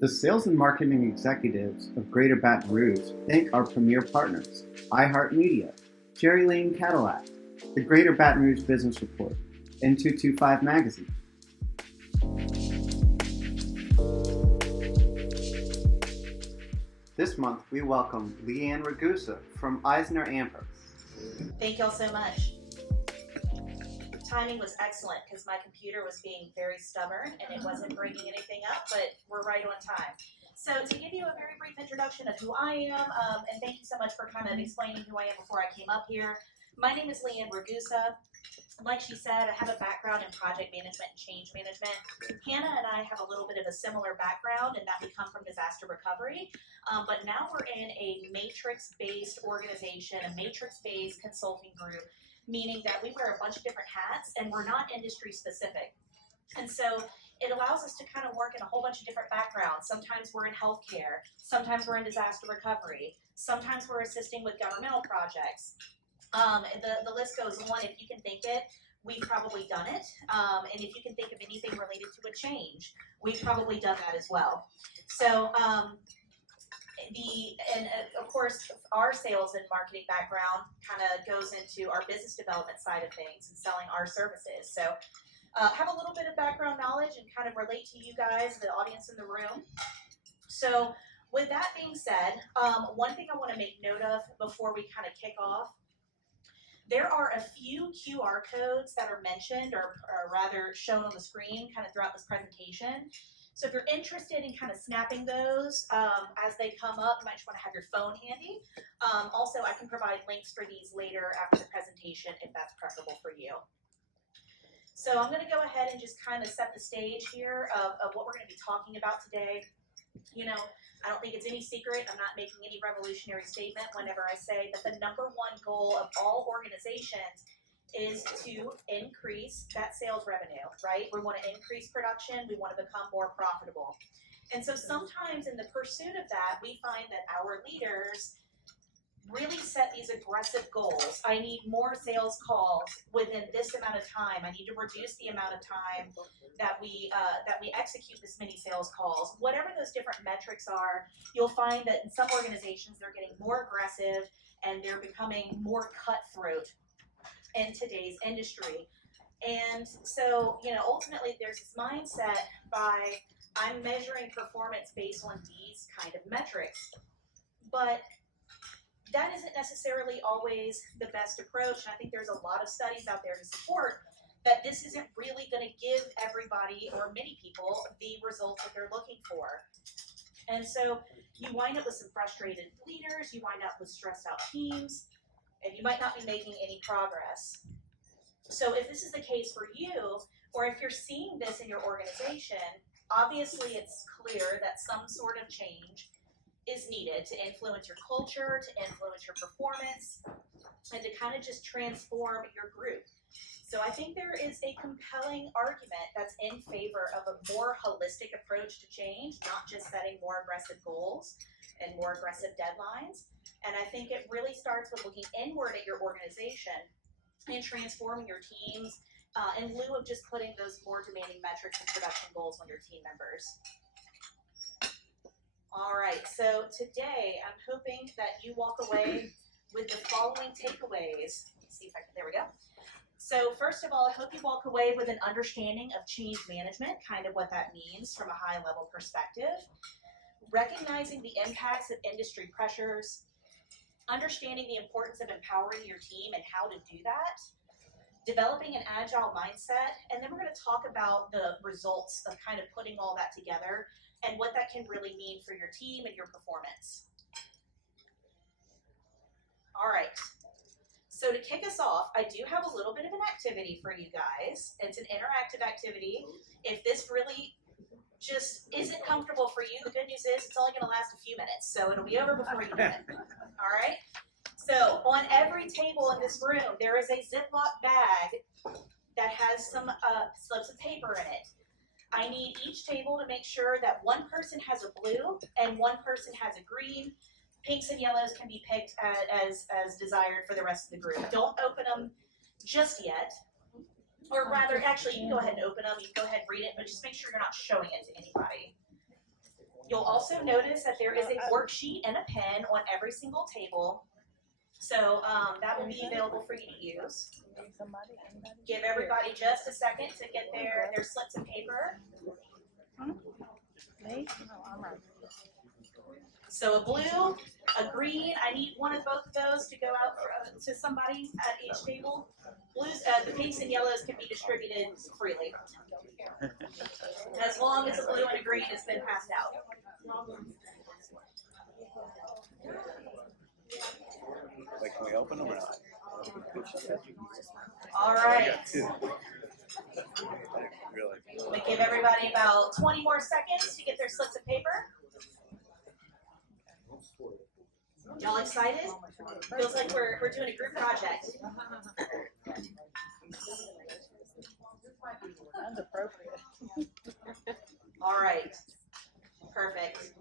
The sales and marketing executives of Greater Baton Rouge thank our premier partners, iHeartMedia, Jerry Lane Cadillac, the Greater Baton Rouge Business Report, and 225 Magazine. This month, we welcome LeAnn Ragusa from Eisner Amper. Thank y'all so much. The timing was excellent because my computer was being very stubborn and it wasn't bringing anything up, but we're right on time. So to give you a very brief introduction of who I am, and thank you so much for kind of explaining who I am before I came up here. My name is LeAnn Ragusa. Like she said, I have a background in project management and change management. Hannah and I have a little bit of a similar background in that we come from disaster recovery, but now we're in a matrix-based organization, a matrix-based consulting group, meaning that we wear a bunch of different hats and we're not industry specific. And so it allows us to kind of work in a whole bunch of different backgrounds. Sometimes we're in healthcare, sometimes we're in disaster recovery, sometimes we're assisting with governmental projects. The list goes on. If you can think it, we've probably done it. And if you can think of anything related to a change, we've probably done that as well. So, of course, our sales and marketing background kind of goes into our business development side of things and selling our services. So, have a little bit of background knowledge and kind of relate to you guys, the audience in the room. So, with that being said, one thing I want to make note of before we kind of kick off. There are a few QR codes that are mentioned or rather shown on the screen kind of throughout this presentation. So if you're interested in kind of snapping those as they come up, you might just want to have your phone handy. Also, I can provide links for these later after the presentation if that's preferable for you. So I'm going to go ahead and just kind of set the stage here of what we're going to be talking about today. You know, I don't think it's any secret, I'm not making any revolutionary statement whenever I say that the number one goal of all organizations is to increase that sales revenue, right? We want to increase production, we want to become more profitable. And so sometimes in the pursuit of that, we find that our leaders really set these aggressive goals. I need more sales calls within this amount of time. I need to reduce the amount of time that we execute this many sales calls. Whatever those different metrics are, you'll find that in some organizations they're getting more aggressive and they're becoming more cutthroat in today's industry. And so, you know, ultimately there's this mindset by I'm measuring performance based on these kind of metrics. But that isn't necessarily always the best approach, and I think there's a lot of studies out there to support that this isn't really going to give everybody or many people the results that they're looking for. And so you wind up with some frustrated leaders, you wind up with stressed out teams, and you might not be making any progress. So if this is the case for you, or if you're seeing this in your organization, obviously it's clear that some sort of change is needed to influence your culture, to influence your performance, and to kind of just transform your group. So I think there is a compelling argument that's in favor of a more holistic approach to change, not just setting more aggressive goals and more aggressive deadlines. And I think it really starts with looking inward at your organization and transforming your teams in lieu of just putting those more demanding metrics and production goals on your team members. All right, so today I'm hoping that you walk away with the following takeaways. Let's see if I can, there we go. So first of all, I hope you walk away with an understanding of change management, kind of what that means from a high level perspective, recognizing the impacts of industry pressures, understanding the importance of empowering your team and how to do that, developing an agile mindset, and then we're going to talk about the results of kind of putting all that together and what that can really mean for your team and your performance. All right, so to kick us off, I do have a little bit of an activity for you guys. It's an interactive activity. If this really just isn't comfortable for you, the good news is it's only gonna last a few minutes, so it'll be over before you know it. All right, so on every table in this room, there is a Ziploc bag that has some slips of paper in it. I need each table to make sure that one person has a blue and one person has a green. Pinks and yellows can be picked as desired for the rest of the group. Don't open them just yet. Or rather, actually, you can go ahead and open them. You can go ahead and read it, but just make sure you're not showing it to anybody. You'll also notice that there is a worksheet and a pen on every single table. So that will be available for you to use. Give everybody just a second to get their slips of paper. So a blue, a green, I need one of both of those to go out to somebody at each table. Blues, the pinks and yellows can be distributed freely, as long as a blue and a green has been passed out. Like, can we open them or not? All right. Really? We give everybody about 20 more seconds to get their slips of paper. Y'all excited? Feels like we're doing a group project. That's appropriate. All right. Perfect.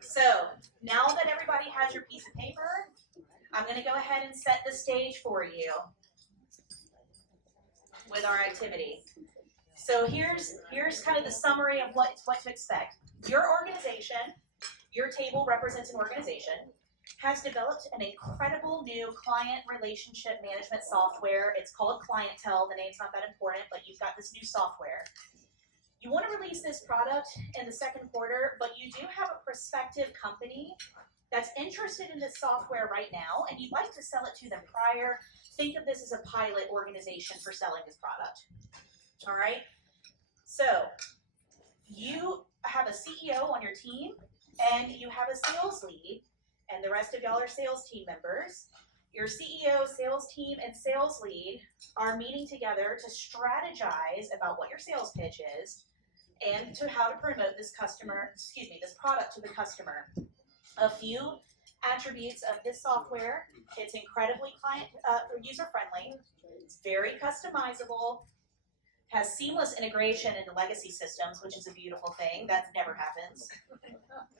So now that everybody has your piece of paper, I'm going to go ahead and set the stage for you with our activity. So here's kind of the summary of what to expect. Your organization, your table represents an organization, has developed an incredible new client relationship management software. It's called Clientele. The name's not that important, but you've got this new software. You want to release this product in the second quarter, but you do have a prospective company that's interested in this software right now, and you'd like to sell it to them prior. Think of this as a pilot organization for selling this product. All right? So you have a CEO on your team, and you have a sales lead, and the rest of y'all are sales team members. Your CEO, sales team, and sales lead are meeting together to strategize about what your sales pitch is and to how to promote this product to the customer. A few attributes of this software: it's incredibly user-friendly, it's very customizable, has seamless integration into legacy systems, which is a beautiful thing. That never happens.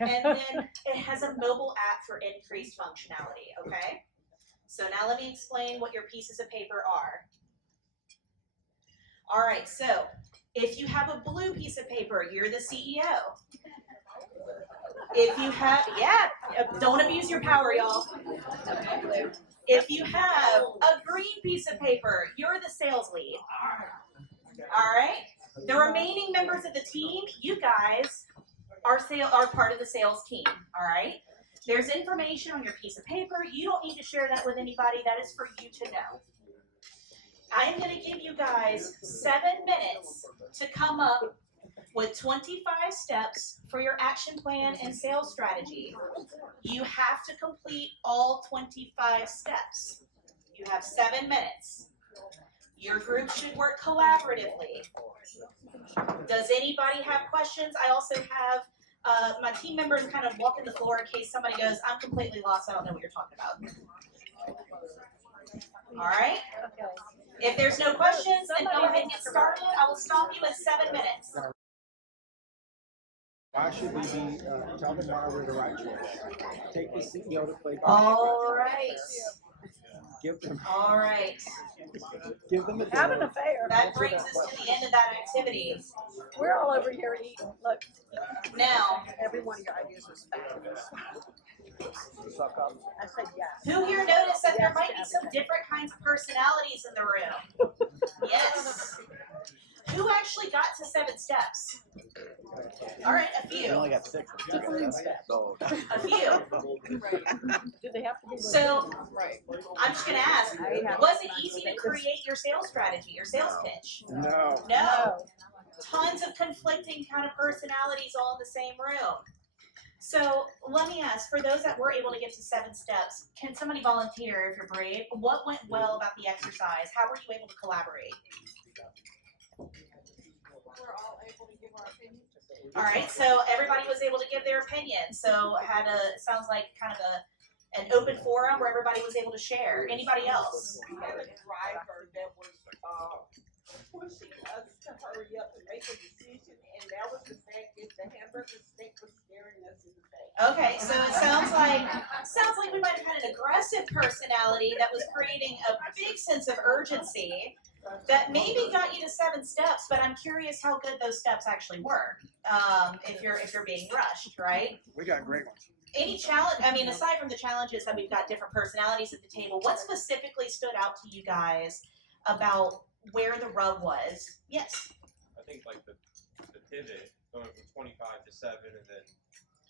And then it has a mobile app for increased functionality, okay? So now let me explain what your pieces of paper are. All right, so if you have a blue piece of paper, you're the CEO. If you have, don't abuse your power, y'all. If you have a green piece of paper, you're the sales lead. All right? The remaining members of the team, you guys are part of the sales team, all right? There's information on your piece of paper. You don't need to share that with anybody. That is for you to know. I am going to give you guys 7 minutes to come up with 25 steps for your action plan and sales strategy. You have to complete all 25 steps. You have 7 minutes. Your group should work collaboratively. Does anybody have questions? I also have my team members kind of walking the floor in case somebody goes, I'm completely lost, I don't know what you're talking about. All right? If there's no questions, then go ahead and get started. I will stop you in 7 minutes. Why should we be tell the borrower the right choice? Take the CEO to play. All right. Give them. All right. Give them a Have an demo. affair. That brings us to the end of that activity. We're all over here eating. Look, Now, every one of your ideas was fabulous. Suck up. I said yes. who here noticed that there might be some different kinds of personalities in the room? Yes. Who actually got to 7 steps? All right, a We few. only got 6. So, A few. Do they have to be? So, Right. I'm just going to ask, was it easy to create your sales strategy, your sales pitch? No. No. Tons of conflicting kind of personalities all in the same room. So let me ask, for those that were able to get to 7 steps, can somebody volunteer if you're brave? What went well about the exercise? How were you able to collaborate? We're all able to give our opinion. All right, so everybody was able to give their opinion. So sounds like kind of an open forum where everybody was able to share. Anybody else? We had a driver that was pushing us to hurry up and make a decision, and that was the fact that the hamburger steak was staring us in the face. Okay, so it sounds like we might have had an aggressive personality that was creating a big sense of urgency. that maybe got you to 7 steps, but I'm curious how good those steps actually were. If you're being rushed, right? We got great ones. Any challenge? I mean, aside from the challenges that we've got different personalities at the table, what specifically stood out to you guys about where the rub was? Yes. I think like the pivot going from 25 to 7, and then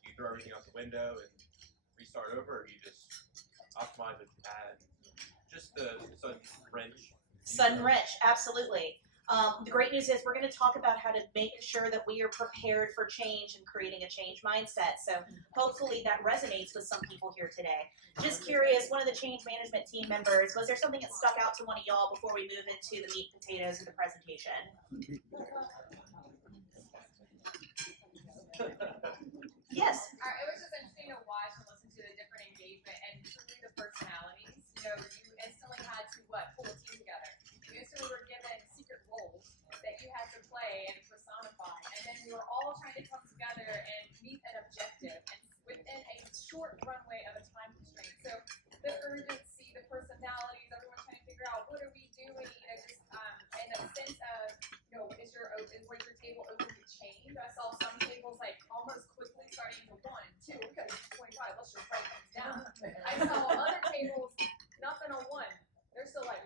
you throw everything out the window and restart over, or you just optimize what you had. Just the sudden wrench. Sudden wrench, absolutely. The great news is we're going to talk about how to make sure that we are prepared for change and creating a change mindset. So hopefully that resonates with some people here today. Just curious, one of the change management team members, was there something that stuck out to one of y'all before we move into the meat and potatoes of the presentation? Yes. It was just interesting to watch and listen to the different engagement and truly the personalities. You know, you instantly had to pull a team together. You instantly were given secret roles that you had to play and personify, and then we were all trying to come together and meet an objective and within a short runway of a time constraint. So the urgency, the personalities, everyone trying to figure out what are we doing, you know, just and a sense of, you know, was your table open to change? I saw some tables like almost quickly starting to 1, 2, because it's 25, let's just write things down. I saw other tables, nothing on 1. They're still like,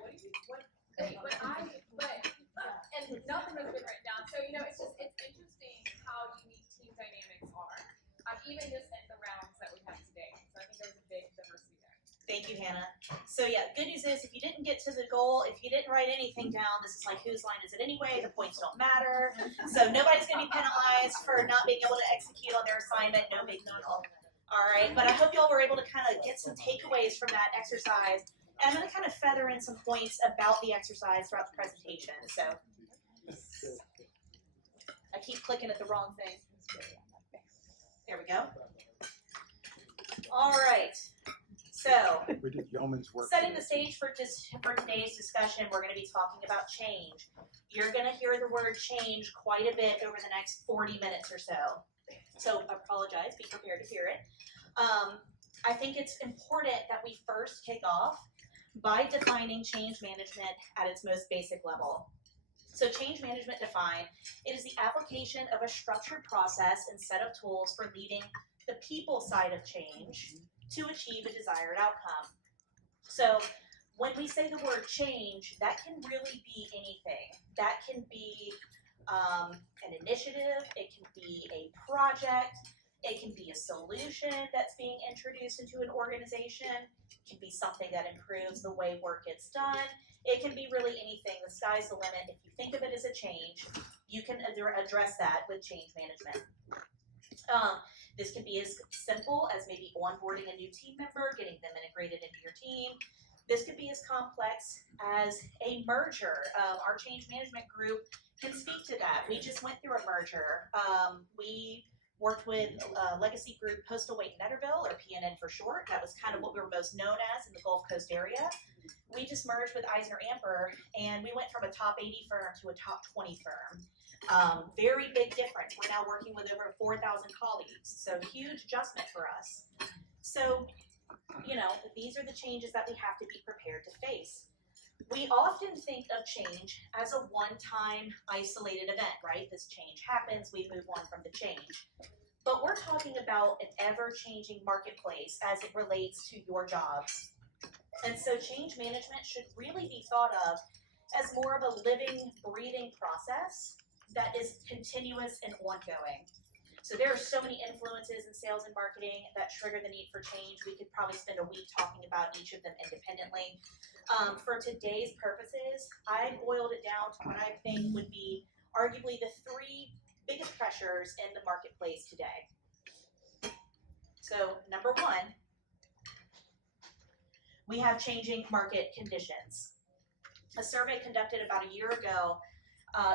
and nothing has been written down. So, you know, it's interesting how unique team dynamics are, even just in the rounds that we have today. So I think there's a big diversity there. Thank you, Hannah. So yeah, good news is if you didn't get to the goal, if you didn't write anything down, this is like whose line is it anyway? The points don't matter. So nobody's going to be penalized for not being able to execute on their assignment. No big deal. All right, but I hope y'all were able to kind of get some takeaways from that exercise. And I'm going to kind of feather in some points about the exercise throughout the presentation. So I keep clicking at the wrong thing. There we go. All right. So, We did yeoman's work. setting the stage for today's discussion, we're going to be talking about change. You're going to hear the word change quite a bit over the next 40 minutes or so. So, I apologize. Be prepared to hear it. I think it's important that we first kick off by defining change management at its most basic level. So change management defined, it is the application of a structured process and set of tools for leading the people side of change to achieve a desired outcome. So when we say the word change, that can really be anything. That can be an initiative, it can be a project, it can be a solution that's being introduced into an organization, it can be something that improves the way work gets done. It can be really anything. The sky's the limit. If you think of it as a change, you can address that with change management. This can be as simple as maybe onboarding a new team member, getting them integrated into your team. This could be as complex as a merger. Our change management group can speak to that. We just went through a merger. We worked with legacy group Postal Wait Netterville, or PNN for short. That was kind of what we were most known as in the Gulf Coast area. We just merged with Eisner Amper, and we went from a top 80 firm to a top 20 firm. Very big difference. We're now working with over 4,000 colleagues, so huge adjustment for us. So, you know, these are the changes that we have to be prepared to face. We often think of change as a one-time isolated event, right? This change happens, we move on from the change. But we're talking about an ever-changing marketplace as it relates to your jobs. And so change management should really be thought of as more of a living, breathing process that is continuous and ongoing. So there are so many influences in sales and marketing that trigger the need for change. We could probably spend a week talking about each of them independently. For today's purposes, I boiled it down to what I think would be arguably the 3 biggest pressures in the marketplace today. So number 1, we have changing market conditions. A survey conducted about a year ago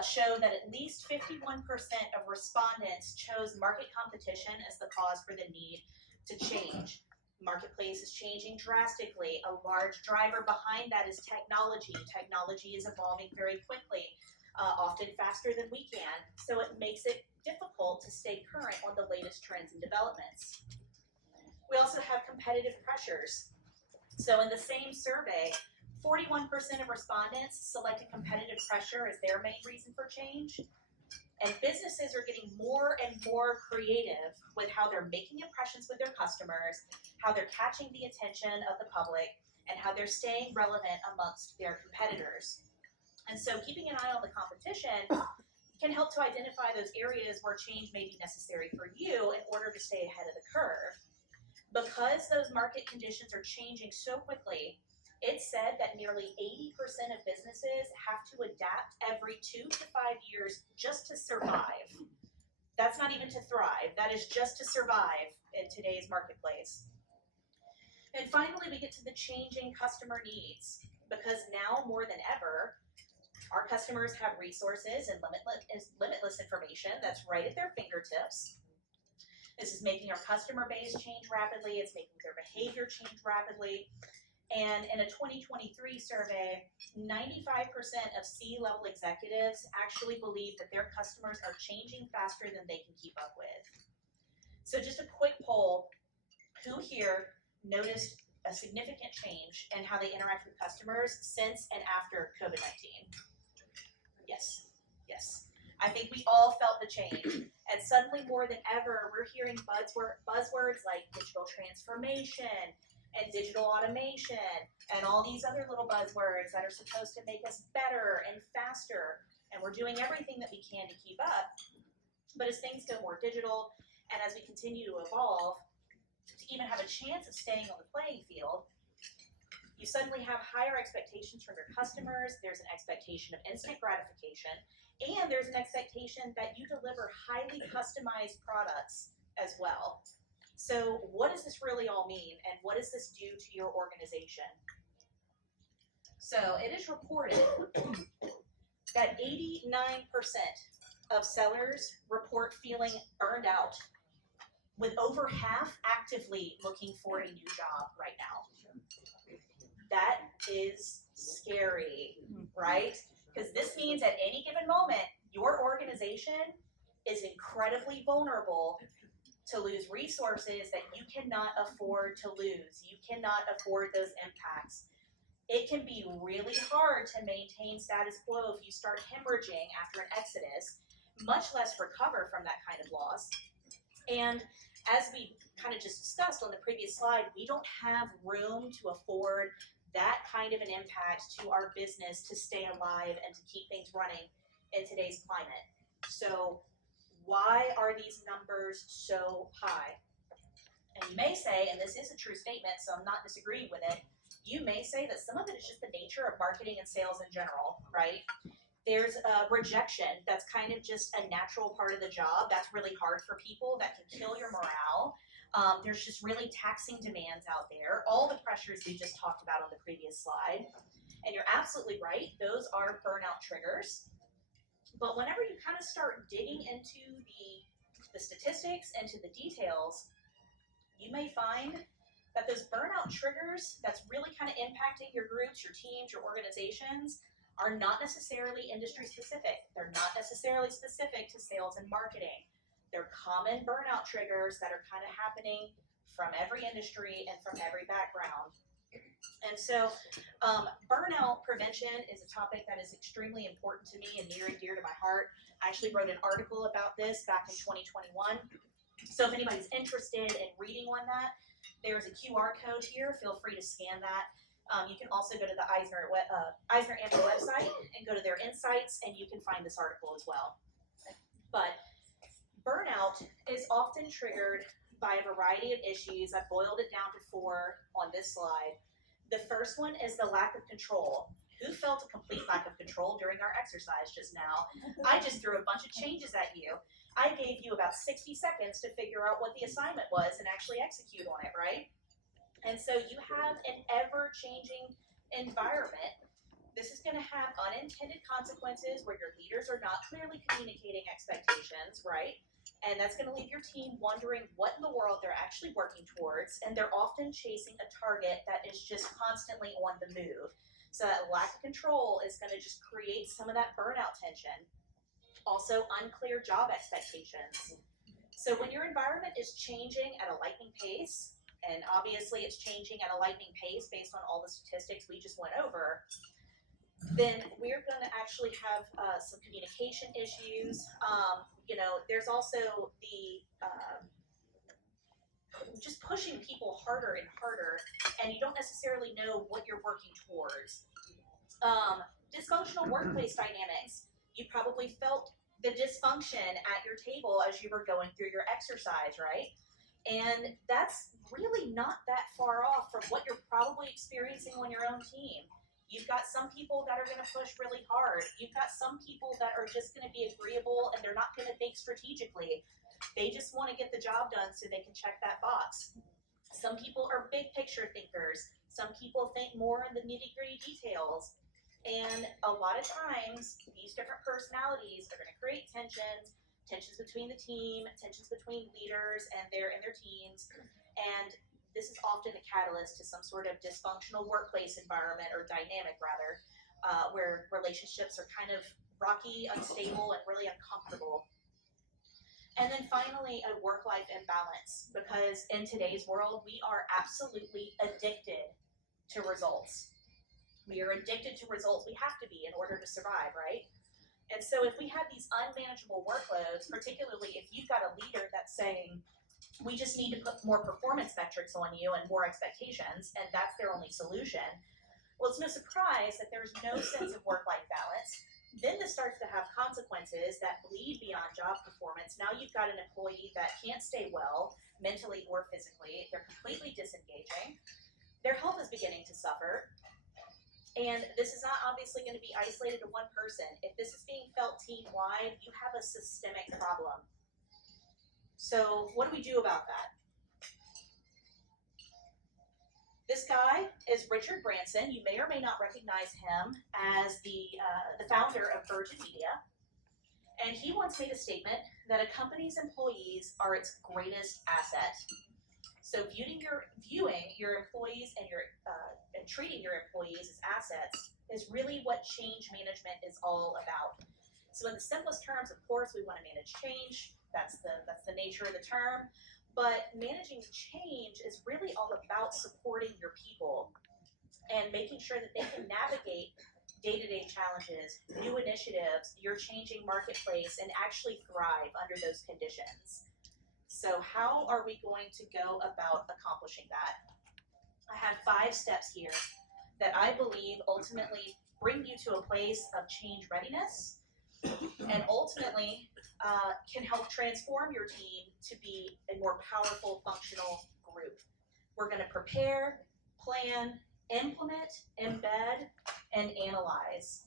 showed that at least 51% of respondents chose market competition as the cause for the need to change. Marketplace is changing drastically. A large driver behind that is technology. Technology is evolving very quickly, often faster than we can, so it makes it difficult to stay current on the latest trends and developments. We also have competitive pressures. So in the same survey, 41% of respondents selected competitive pressure as their main reason for change. And businesses are getting more and more creative with how they're making impressions with their customers, how they're catching the attention of the public, and how they're staying relevant amongst their competitors. And so keeping an eye on the competition can help to identify those areas where change may be necessary for you in order to stay ahead of the curve. Because those market conditions are changing so quickly, it's said that nearly 80% of businesses have to adapt every 2 to 5 years just to survive. That's not even to thrive, that is just to survive in today's marketplace. And finally, we get to the changing customer needs, because now more than ever, our customers have resources and limitless information that's right at their fingertips. This is making our customer base change rapidly, it's making their behavior change rapidly. And in a 2023 survey, 95% of C-level executives actually believe that their customers are changing faster than they can keep up with. So just a quick poll, who here noticed a significant change in how they interact with customers since and after COVID-19? Yes, yes. I think we all felt the change. And suddenly more than ever, we're hearing buzzwords like digital transformation and digital automation and all these other little buzzwords that are supposed to make us better and faster. And we're doing everything that we can to keep up. But as things go more digital and as we continue to evolve, to even have a chance of staying on the playing field, you suddenly have higher expectations from your customers, there's an expectation of instant gratification, and there's an expectation that you deliver highly customized products as well. So what does this really all mean, and what does this do to your organization? So it is reported that 89% of sellers report feeling burned out, with over half actively looking for a new job right now. That is scary, right? Because this means at any given moment, your organization is incredibly vulnerable to lose resources that you cannot afford to lose. You cannot afford those impacts. It can be really hard to maintain status quo if you start hemorrhaging after an exodus, much less recover from that kind of loss. And as we kind of just discussed on the previous slide, we don't have room to afford that kind of an impact to our business to stay alive and to keep things running in today's climate. So why are these numbers so high? And you may say, and this is a true statement, so I'm not disagreeing with it, you may say that some of it is just the nature of marketing and sales in general, right? There's a rejection that's kind of just a natural part of the job. That's really hard for people. That can kill your morale. There's just really taxing demands out there. All the pressures we just talked about on the previous slide. And you're absolutely right. Those are burnout triggers. But whenever you kind of start digging into the statistics, into the details, you may find that those burnout triggers that's really kind of impacting your groups, your teams, your organizations are not necessarily industry specific. They're not necessarily specific to sales and marketing. They're common burnout triggers that are kind of happening from every industry and from every background. And so burnout prevention is a topic that is extremely important to me and near and dear to my heart. I actually wrote an article about this back in 2021. So if anybody's interested in reading on that, there's a QR code here. Feel free to scan that. You can also go to the Eisner-Amper website and go to their insights, and you can find this article as well. But burnout is often triggered by a variety of issues. I boiled it down to 4 on this slide. The first one is the lack of control. Who felt a complete lack of control during our exercise just now? I just threw a bunch of changes at you. I gave you about 60 seconds to figure out what the assignment was and actually execute on it, right? And so you have an ever-changing environment. This is going to have unintended consequences where your leaders are not clearly communicating expectations, right? And that's going to leave your team wondering what in the world they're actually working towards, and they're often chasing a target that is just constantly on the move. So that lack of control is going to just create some of that burnout tension. Also, unclear job expectations. So when your environment is changing at a lightning pace, and obviously it's changing at a lightning pace based on all the statistics we just went over, then we're going to actually have some communication issues. There's also the just pushing people harder and harder, and you don't necessarily know what you're working towards. Dysfunctional workplace dynamics. You probably felt the dysfunction at your table as you were going through your exercise, right? And that's really not that far off from what you're probably experiencing on your own team. You've got some people that are going to push really hard. You've got some people that are just going to be agreeable and they're not going to think strategically. They just want to get the job done so they can check that box. Some people are big picture thinkers. Some people think more in the nitty-gritty details. And a lot of times, these different personalities are going to create tensions between the team, tensions between leaders and their teams. And this is often a catalyst to some sort of dysfunctional workplace environment, or dynamic rather, where relationships are kind of rocky, unstable, and really uncomfortable. And then finally, a work-life imbalance, because in today's world, we are absolutely addicted to results. We are addicted to results. We have to be in order to survive, right? And so if we have these unmanageable workloads, particularly if you've got a leader that's saying, we just need to put more performance metrics on you and more expectations, and that's their only solution, well, it's no surprise that there's no sense of work-life balance. Then this starts to have consequences that bleed beyond job performance. Now you've got an employee that can't stay well, mentally or physically. They're completely disengaging. Their health is beginning to suffer. And this is not obviously going to be isolated to one person. If this is being felt team-wide, you have a systemic problem. So what do we do about that? This guy is Richard Branson. You may or may not recognize him as the founder of Virgin Media. And he once made a statement that a company's employees are its greatest asset. So viewing your employees and treating your employees as assets is really what change management is all about. So in the simplest terms, of course, we want to manage change. That's the nature of the term. But managing change is really all about supporting your people and making sure that they can navigate day-to-day challenges, new initiatives, your changing marketplace, and actually thrive under those conditions. So how are we going to go about accomplishing that? I have 5 steps here that I believe ultimately bring you to a place of change readiness and ultimately can help transform your team to be a more powerful, functional group. We're going to prepare, plan, implement, embed, and analyze.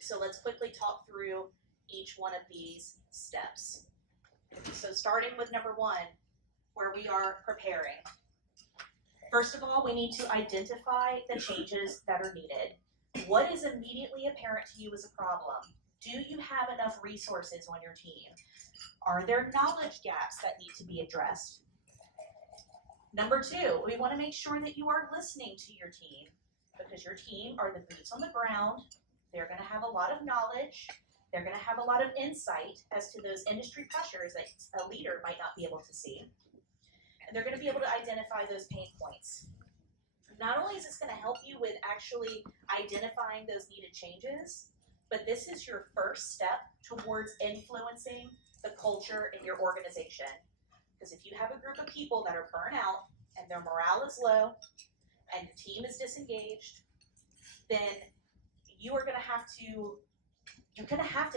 So let's quickly talk through each one of these steps. So starting with number 1, where we are preparing. First of all, we need to identify the changes that are needed. What is immediately apparent to you as a problem? Do you have enough resources on your team? Are there knowledge gaps that need to be addressed? Number 2, we want to make sure that you are listening to your team, because your team are the boots on the ground. They're going to have a lot of knowledge. They're going to have a lot of insight as to those industry pressures that a leader might not be able to see. And they're going to be able to identify those pain points. Not only is this going to help you with actually identifying those needed changes, but this is your first step towards influencing the culture in your organization. Because if you have a group of people that are burnt out and their morale is low and the team is disengaged, then you're going to have to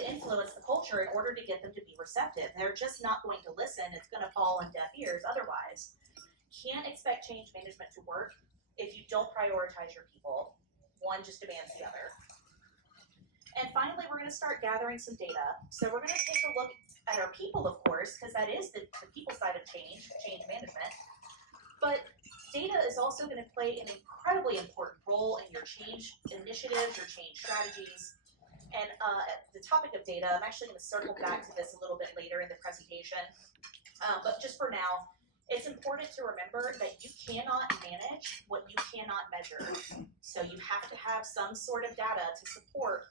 influence the culture in order to get them to be receptive. They're just not going to listen. It's going to fall on deaf ears otherwise. Can't expect change management to work if you don't prioritize your people. One just demands the other. And finally, we're going to start gathering some data. So we're going to take a look at our people, of course, because that is the people side of change management. But data is also going to play an incredibly important role in your change initiatives, your change strategies. And the topic of data, I'm actually going to circle back to this a little bit later in the presentation. But just for now, it's important to remember that you cannot manage what you cannot measure. So you have to have some sort of data to support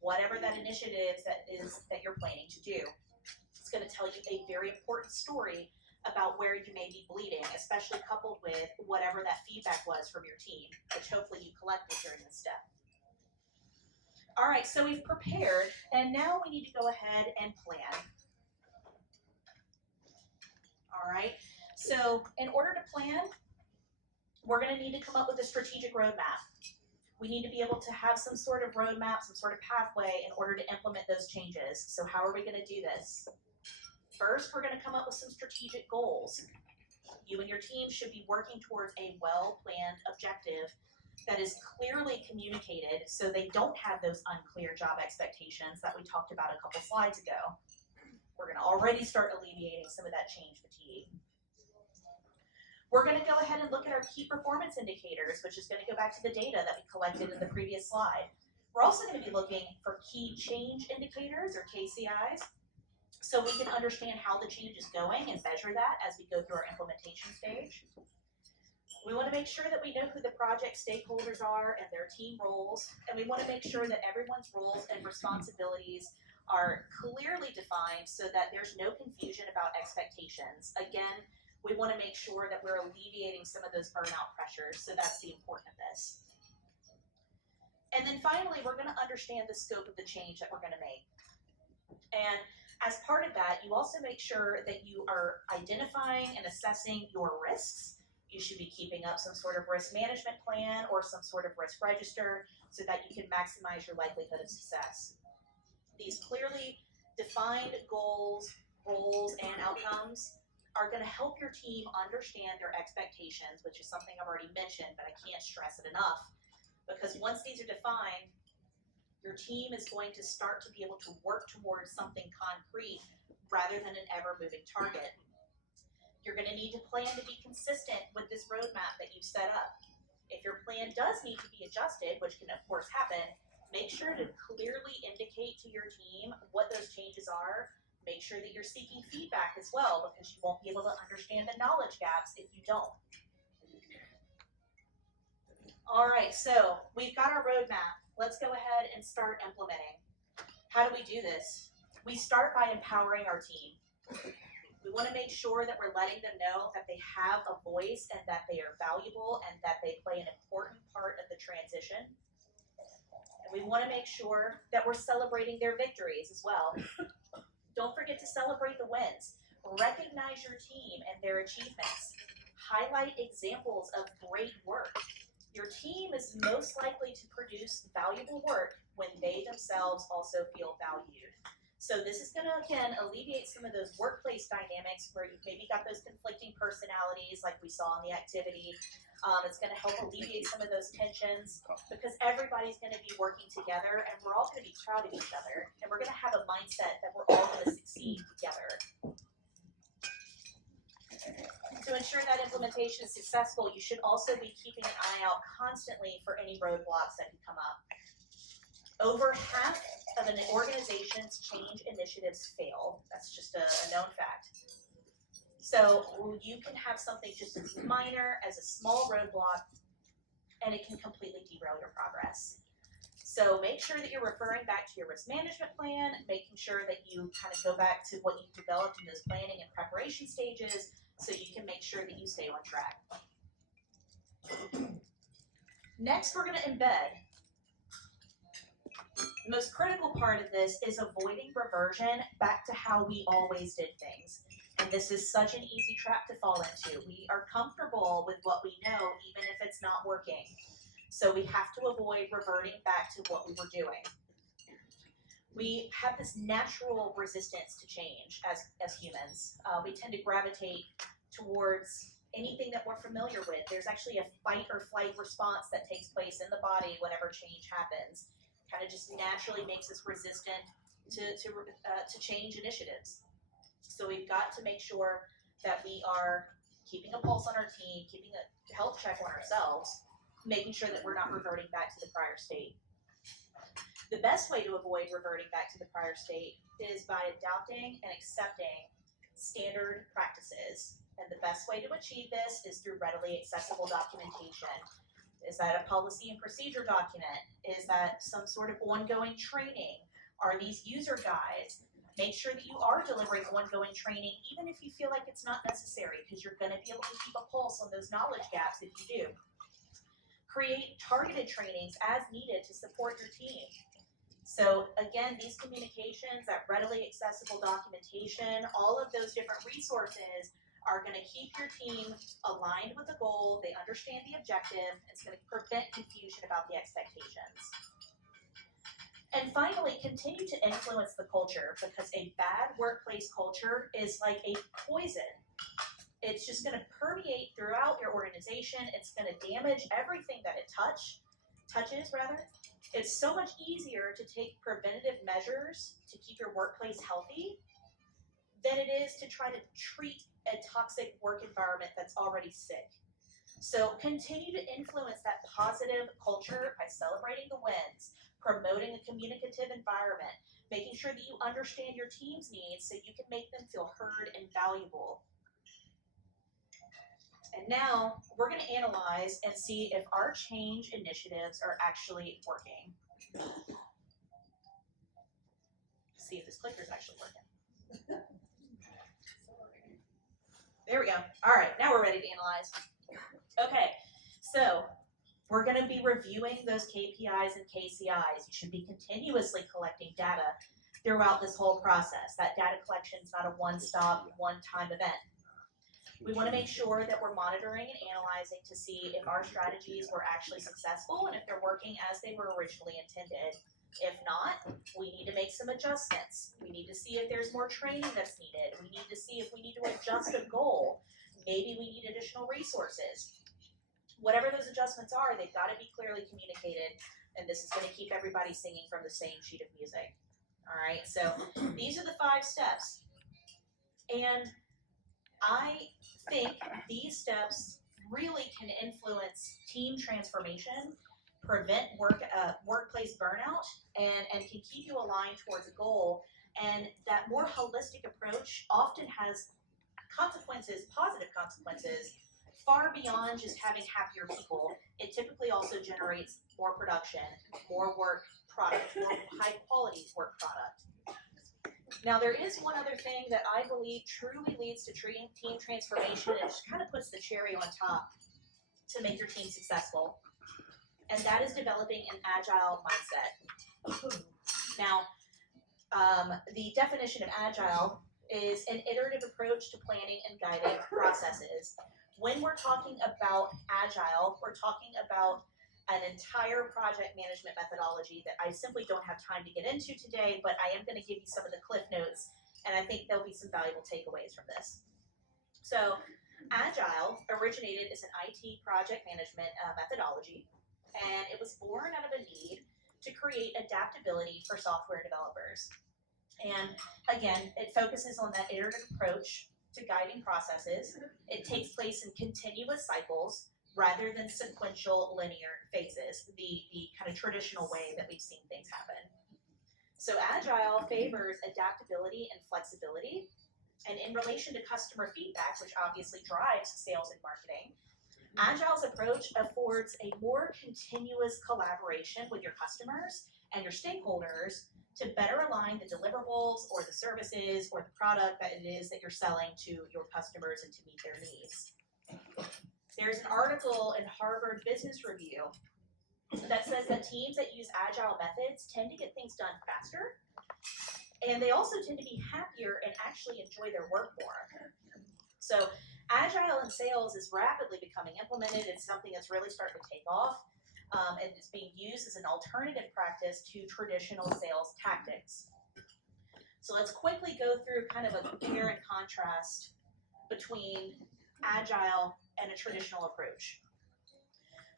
whatever that initiative that you're planning to do. It's going to tell you a very important story about where you may be bleeding, especially coupled with whatever that feedback was from your team, which hopefully you collected during this step. All right, so we've prepared, and now we need to go ahead and plan. All right, so in order to plan, we're going to need to come up with a strategic roadmap. We need to be able to have some sort of roadmap, some sort of pathway in order to implement those changes. So how are we going to do this? First, we're going to come up with some strategic goals. You and your team should be working towards a well-planned objective that is clearly communicated so they don't have those unclear job expectations that we talked about a couple slides ago. We're going to already start alleviating some of that change fatigue. We're going to go ahead and look at our key performance indicators, which is going to go back to the data that we collected in the previous slide. We're also going to be looking for key change indicators, or KCIs, so we can understand how the change is going and measure that as we go through our implementation stage. We want to make sure that we know who the project stakeholders are and their team roles, and we want to make sure that everyone's roles and responsibilities are clearly defined so that there's no confusion about expectations. Again, we want to make sure that we're alleviating some of those burnout pressures, so that's the importance of this. And then finally, we're going to understand the scope of the change that we're going to make. And as part of that, you also make sure that you are identifying and assessing your risks. You should be keeping up some sort of risk management plan or some sort of risk register so that you can maximize your likelihood of success. These clearly defined goals, roles, and outcomes are going to help your team understand their expectations, which is something I've already mentioned, but I can't stress it enough, because once these are defined, your team is going to start to be able to work towards something concrete rather than an ever-moving target. You're going to need to plan to be consistent with this roadmap that you've set up. If your plan does need to be adjusted, which can of course happen, make sure to clearly indicate to your team what those changes are. Make sure that you're seeking feedback as well, because you won't be able to understand the knowledge gaps if you don't. All right, so we've got our roadmap. Let's go ahead and start implementing. How do we do this? We start by empowering our team. We want to make sure that we're letting them know that they have a voice and that they are valuable and that they play an important part of the transition. And we want to make sure that we're celebrating their victories as well. Don't forget to celebrate the wins. Recognize your team and their achievements. Highlight examples of great work. Your team is most likely to produce valuable work when they themselves also feel valued. So this is going to, again, alleviate some of those workplace dynamics where you maybe got those conflicting personalities like we saw in the activity. It's going to help alleviate some of those tensions because everybody's going to be working together and we're all going to be proud of each other. And we're going to have a mindset that we're all going to succeed together. To ensure that implementation is successful, you should also be keeping an eye out constantly for any roadblocks that can come up. Over half of an organization's change initiatives fail. That's just a known fact. So you can have something just as minor as a small roadblock, and it can completely derail your progress. So make sure that you're referring back to your risk management plan, making sure that you kind of go back to what you've developed in those planning and preparation stages so you can make sure that you stay on track. Next, we're going to embed. The most critical part of this is avoiding reversion back to how we always did things. And this is such an easy trap to fall into. We are comfortable with what we know, even if it's not working. So we have to avoid reverting back to what we were doing. We have this natural resistance to change as humans. We tend to gravitate towards anything that we're familiar with. There's actually a fight or flight response that takes place in the body whenever change happens. Kind of just naturally makes us resistant to change initiatives. So we've got to make sure that we are keeping a pulse on our team, keeping a health check on ourselves, making sure that we're not reverting back to the prior state. The best way to avoid reverting back to the prior state is by adopting and accepting standard practices. And the best way to achieve this is through readily accessible documentation. Is that a policy and procedure document? Is that some sort of ongoing training? Are these user guides? Make sure that you are delivering ongoing training, even if you feel like it's not necessary, because you're going to be able to keep a pulse on those knowledge gaps if you do. Create targeted trainings as needed to support your team. So again, these communications, that readily accessible documentation, all of those different resources are going to keep your team aligned with the goal. They understand the objective. It's going to prevent confusion about the expectations. And finally, continue to influence the culture, because a bad workplace culture is like a poison. It's just going to permeate throughout your organization. It's going to damage everything that it touches. It's so much easier to take preventative measures to keep your workplace healthy than it is to try to treat a toxic work environment that's already sick. So continue to influence that positive culture by celebrating the wins, promoting a communicative environment, making sure that you understand your team's needs so you can make them feel heard and valuable. And now we're going to analyze and see if our change initiatives are actually working. See if this clicker is actually working. There we go. All right, now we're ready to analyze. Okay, so we're going to be reviewing those KPIs and KCIs. You should be continuously collecting data throughout this whole process. That data collection is not a one-stop, one-time event. We want to make sure that we're monitoring and analyzing to see if our strategies were actually successful and if they're working as they were originally intended. If not, we need to make some adjustments. We need to see if there's more training that's needed. We need to see if we need to adjust a goal. Maybe we need additional resources. Whatever those adjustments are, they've got to be clearly communicated, and this is going to keep everybody singing from the same sheet of music. All right, so these are the 5 steps. And I think these steps really can influence team transformation, prevent workplace burnout, and can keep you aligned towards a goal. And that more holistic approach often has consequences, positive consequences, far beyond just having happier people. It typically also generates more production, more work product, more high quality work product. Now, there is one other thing that I believe truly leads to team transformation and just kind of puts the cherry on top to make your team successful, and that is developing an agile mindset. Now, the definition of agile is an iterative approach to planning and guiding processes. When we're talking about agile, we're talking about an entire project management methodology that I simply don't have time to get into today, but I am going to give you some of the cliff notes, and I think there'll be some valuable takeaways from this. So, agile originated as an IT project management methodology, and it was born out of a need to create adaptability for software developers. And again, it focuses on that iterative approach to guiding processes. It takes place in continuous cycles rather than sequential linear phases, the kind of traditional way that we've seen things happen. So agile favors adaptability and flexibility. And in relation to customer feedback, which obviously drives sales and marketing, agile's approach affords a more continuous collaboration with your customers and your stakeholders to better align the deliverables or the services or the product that it is that you're selling to your customers and to meet their needs. There's an article in Harvard Business Review that says that teams that use agile methods tend to get things done faster, and they also tend to be happier and actually enjoy their work more. So agile in sales is rapidly becoming implemented. It's something that's really starting to take off, and it's being used as an alternative practice to traditional sales tactics. So let's quickly go through kind of a compare and contrast between agile and a traditional approach.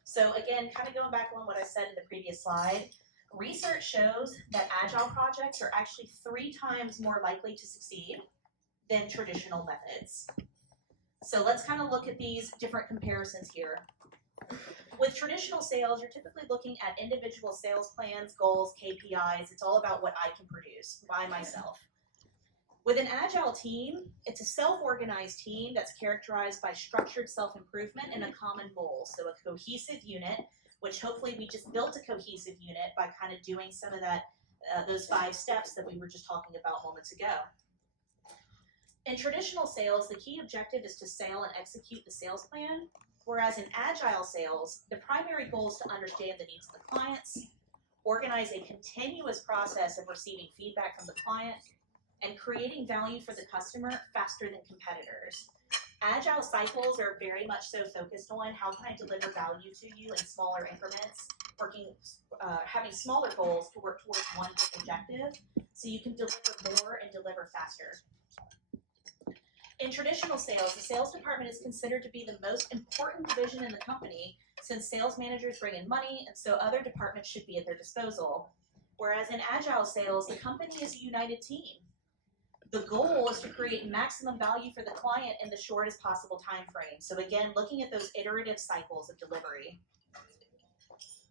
So again, kind of going back on what I said in the previous slide, research shows that agile projects are actually 3 times more likely to succeed than traditional methods. So let's kind of look at these different comparisons here. With traditional sales, you're typically looking at individual sales plans, goals, KPIs. It's all about what I can produce by myself. With an agile team, it's a self-organized team that's characterized by structured self-improvement and a common goal. So a cohesive unit, which hopefully we just built a cohesive unit by kind of doing some of that those 5 steps that we were just talking about moments ago. In traditional sales, the key objective is to sell and execute the sales plan, whereas in agile sales, the primary goal is to understand the needs of the clients, organize a continuous process of receiving feedback from the client, and creating value for the customer faster than competitors. Agile cycles are very much so focused on how can I deliver value to you in smaller increments, having smaller goals to work towards one big objective so you can deliver more and deliver faster. In traditional sales, the sales department is considered to be the most important division in the company since sales managers bring in money and so other departments should be at their disposal. Whereas in agile sales, the company is a united team. The goal is to create maximum value for the client in the shortest possible time frame. So again, looking at those iterative cycles of delivery.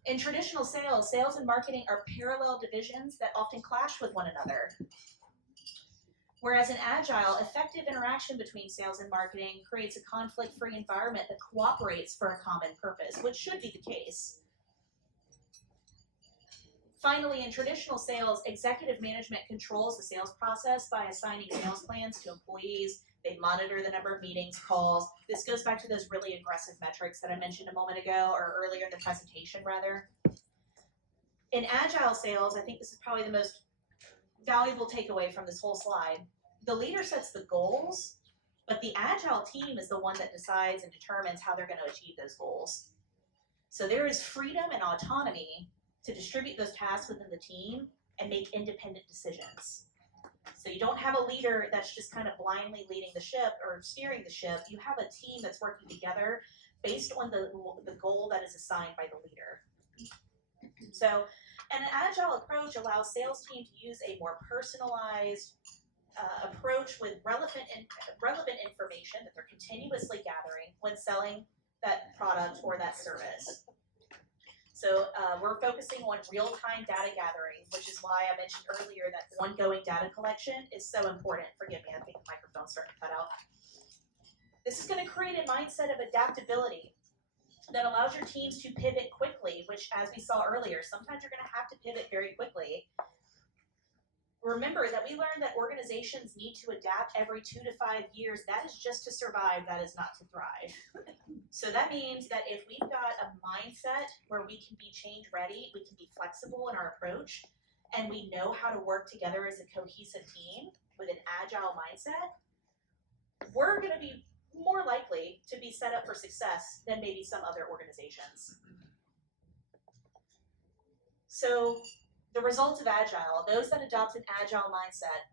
In traditional sales, sales and marketing are parallel divisions that often clash with one another. Whereas in agile, effective interaction between sales and marketing creates a conflict-free environment that cooperates for a common purpose, which should be the case. Finally, in traditional sales, executive management controls the sales process by assigning sales plans to employees. They monitor the number of meetings, calls. This goes back to those really aggressive metrics that I mentioned a moment ago, or earlier in the presentation, rather. In agile sales, I think this is probably the most valuable takeaway from this whole slide. The leader sets the goals, but the agile team is the one that decides and determines how they're going to achieve those goals. So there is freedom and autonomy to distribute those tasks within the team and make independent decisions. So you don't have a leader that's just kind of blindly leading the ship or steering the ship. You have a team that's working together based on the goal that is assigned by the leader. So an agile approach allows sales team to use a more personalized approach with relevant information that they're continuously gathering when selling that product or that service. So we're focusing on real-time data gathering, which is why I mentioned earlier that ongoing data collection is so important. Forgive me, I think the microphone's starting to cut out. This is going to create a mindset of adaptability that allows your teams to pivot quickly, which, as we saw earlier, sometimes you're going to have to pivot very quickly. Remember that we learned that organizations need to adapt every 2 to 5 years. That is just to survive, that is not to thrive. So that means that if we've got a mindset where we can be change ready, we can be flexible in our approach, and we know how to work together as a cohesive team with an agile mindset, we're going to be more likely to be set up for success than maybe some other organizations. So the results of agile, those that adopt an agile mindset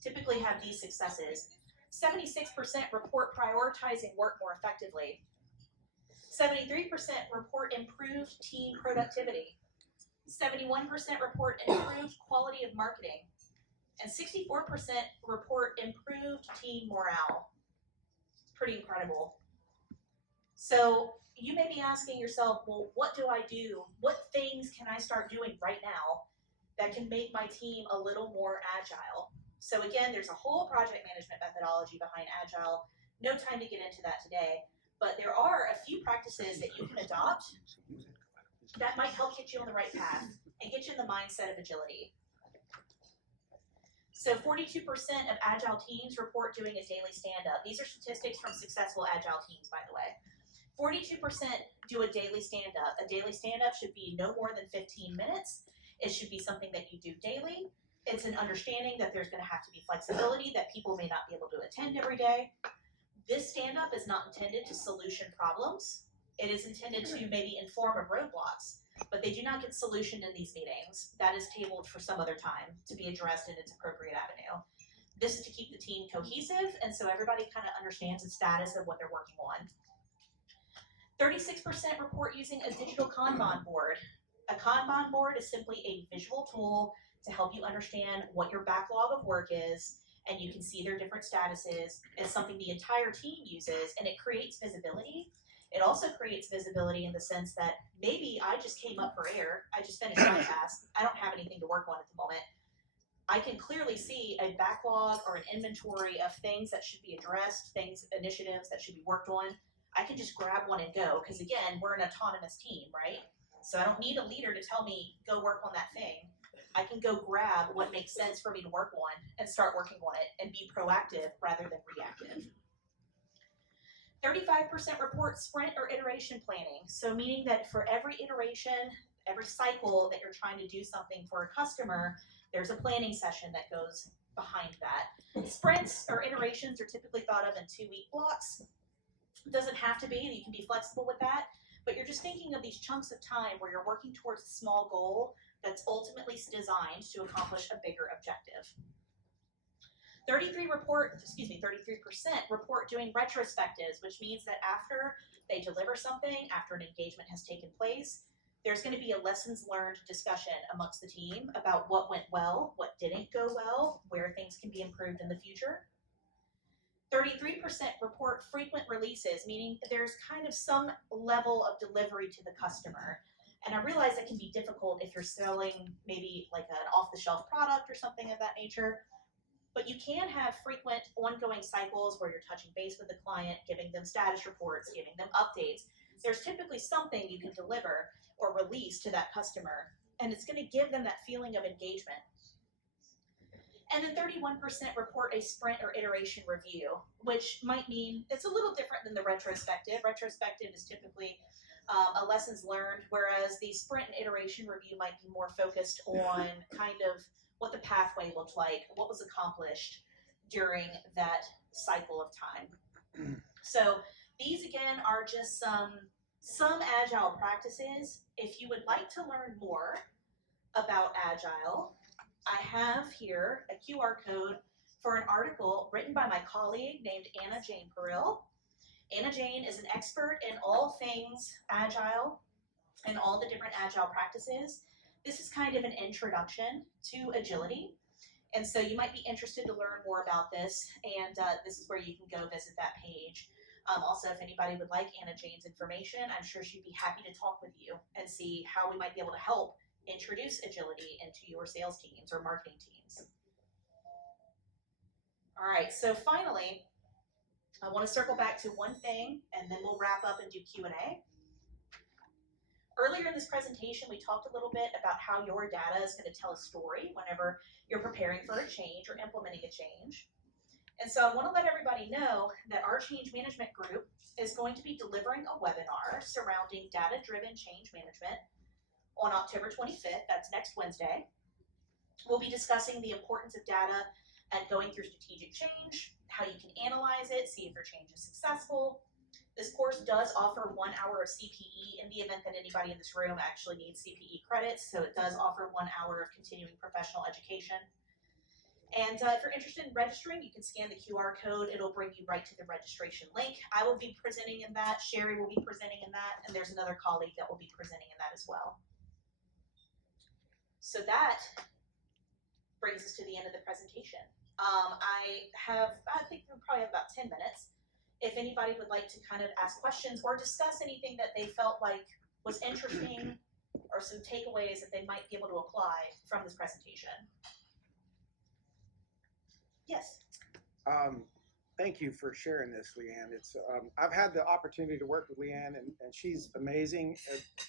typically have these successes. 76% report prioritizing work more effectively. 73% report improved team productivity. 71% report improved quality of marketing. And 64% report improved team morale. Pretty incredible. So you may be asking yourself, well, what do I do? What things can I start doing right now that can make my team a little more agile? So again, there's a whole project management methodology behind agile. No time to get into that today, but there are a few practices that you can adopt that might help get you on the right path and get you in the mindset of agility. So 42% of agile teams report doing a daily stand-up. These are statistics from successful agile teams, by the way. 42% do a daily stand-up. A daily stand-up should be no more than 15 minutes. It should be something that you do daily. It's an understanding that there's going to have to be flexibility, that people may not be able to attend every day. This stand-up is not intended to solution problems. It is intended to maybe inform of roadblocks, but they do not get solutioned in these meetings. That is tabled for some other time to be addressed in its appropriate avenue. This is to keep the team cohesive, and so everybody kind of understands the status of what they're working on. 36% report using a digital Kanban board. A Kanban board is simply a visual tool to help you understand what your backlog of work is, and you can see their different statuses. It's something the entire team uses, and it creates visibility. It also creates visibility in the sense that maybe I just came up for air, I just finished my task, I don't have anything to work on at the moment. I can clearly see a backlog or an inventory of things that should be addressed, initiatives that should be worked on. I can just grab one and go, because again, we're an autonomous team, right? So I don't need a leader to tell me, go work on that thing. I can go grab what makes sense for me to work on and start working on it and be proactive rather than reactive. 35% report sprint or iteration planning. So meaning that for every iteration, every cycle that you're trying to do something for a customer, there's a planning session that goes behind that. Sprints or iterations are typically thought of in 2-week blocks. It doesn't have to be, you can be flexible with that, but you're just thinking of these chunks of time where you're working towards a small goal that's ultimately designed to accomplish a bigger objective. 33% report doing retrospectives, which means that after they deliver something, after an engagement has taken place, there's going to be a lessons learned discussion amongst the team about what went well, what didn't go well, where things can be improved in the future. 33% report frequent releases, meaning there's kind of some level of delivery to the customer. And I realize that can be difficult if you're selling maybe like an off-the-shelf product or something of that nature. But you can have frequent ongoing cycles where you're touching base with the client, giving them status reports, giving them updates. There's typically something you can deliver or release to that customer, and it's going to give them that feeling of engagement. And then 31% report a sprint or iteration review, which might mean it's a little different than the retrospective. Retrospective is typically a lessons learned, whereas the sprint and iteration review might be more focused on kind of what the pathway looked like, what was accomplished during that cycle of time. So these again are just some agile practices. If you would like to learn more about agile, I have here a QR code for an article written by my colleague named Anna Jane Peril. Anna Jane is an expert in all things agile and all the different agile practices. This is kind of an introduction to agility. And so you might be interested to learn more about this, and this is where you can go visit that page. Also, if anybody would like Anna Jane's information, I'm sure she'd be happy to talk with you and see how we might be able to help introduce agility into your sales teams or marketing teams. All right, so finally, I want to circle back to one thing, and then we'll wrap up and do Q&A. Earlier in this presentation, we talked a little bit about how your data is going to tell a story whenever you're preparing for a change or implementing a change. And so I want to let everybody know that our change management group is going to be delivering a webinar surrounding data-driven change management on October 25th. That's next Wednesday. We'll be discussing the importance of data and going through strategic change, how you can analyze it, see if your change is successful. This course does offer 1 hour of CPE in the event that anybody in this room actually needs CPE credits, so it does offer 1 hour of continuing professional education. And if you're interested in registering, you can scan the QR code. It'll bring you right to the registration link. I will be presenting in that, Sherry will be presenting in that, and there's another colleague that will be presenting in that as well. So that brings us to the end of the presentation. I think we probably have about 10 minutes. If anybody would like to kind of ask questions or discuss anything that they felt like was interesting or some takeaways that they might be able to apply from this presentation. Yes. Thank you for sharing this, LeAnn. It's I've had the opportunity to work with LeAnn, and she's amazing.